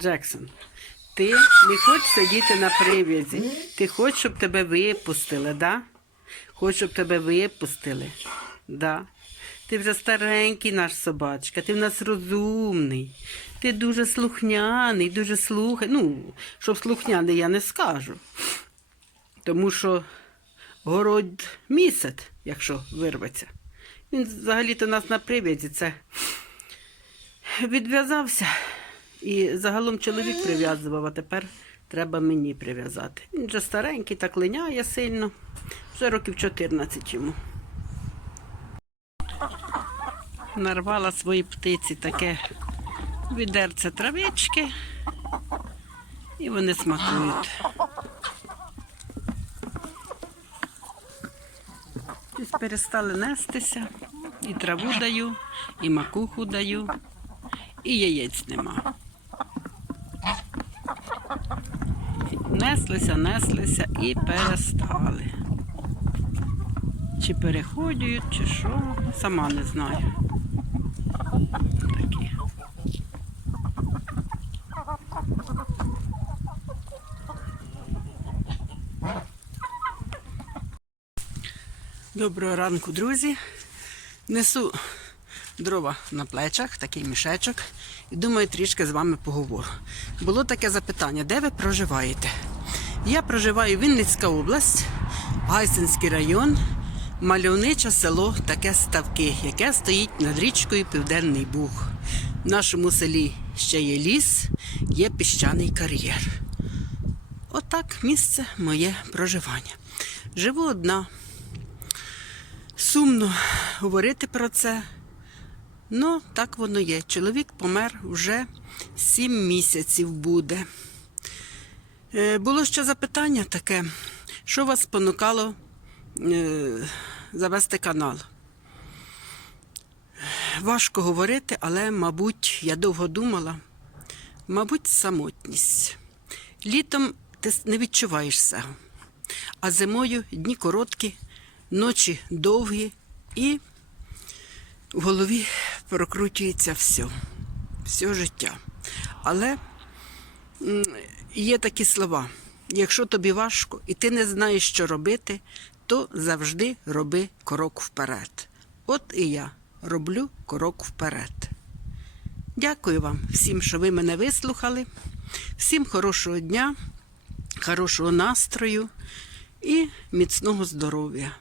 Джексон, ти не хочеш сидіти на прив'язі. Ти хочеш, щоб тебе випустили, да? Хочеш, щоб тебе випустили. Да. Ти вже старенький наш собачка, ти в нас розумний, ти дуже слухняний, дуже слухай. Ну, щоб слухняний я не скажу. Тому що город місяць, якщо вирветься. Він взагалі-то нас на прив'язі це відв'язався. І загалом чоловік прив'язував, а тепер треба мені прив'язати. Він вже старенький, так линяє сильно. Вже років 14 йому. Нарвала свої птиці таке відерце травички. І вони смакують. Ось перестали нестися. І траву даю, і макуху даю, і яєць нема. Неслися, неслися і перестали. Чи переходять, чи що, сама не знаю. Такі. Доброго ранку, друзі. Несу дрова на плечах, такий мішечок, і думаю, трішки з вами поговорю. Було таке запитання, де ви проживаєте? Я проживаю Вінницька область, Гайсинський район, мальовниче село таке ставки, яке стоїть над річкою Південний Буг. В нашому селі ще є ліс, є піщаний кар'єр. Отак місце моє проживання. Живу одна. Сумно говорити про це. Ну, так воно є. Чоловік помер вже сім місяців буде. Е, Було ще запитання таке, що вас спонукало е, завести канал? Важко говорити, але, мабуть, я довго думала. Мабуть, самотність. Літом ти не відчуваєш цього, а зимою дні короткі, ночі довгі і в голові прокручується все, все життя. Але є такі слова: якщо тобі важко і ти не знаєш, що робити, то завжди роби крок вперед. От і я роблю крок вперед. Дякую вам всім, що ви мене вислухали. Всім хорошого дня, хорошого настрою і міцного здоров'я.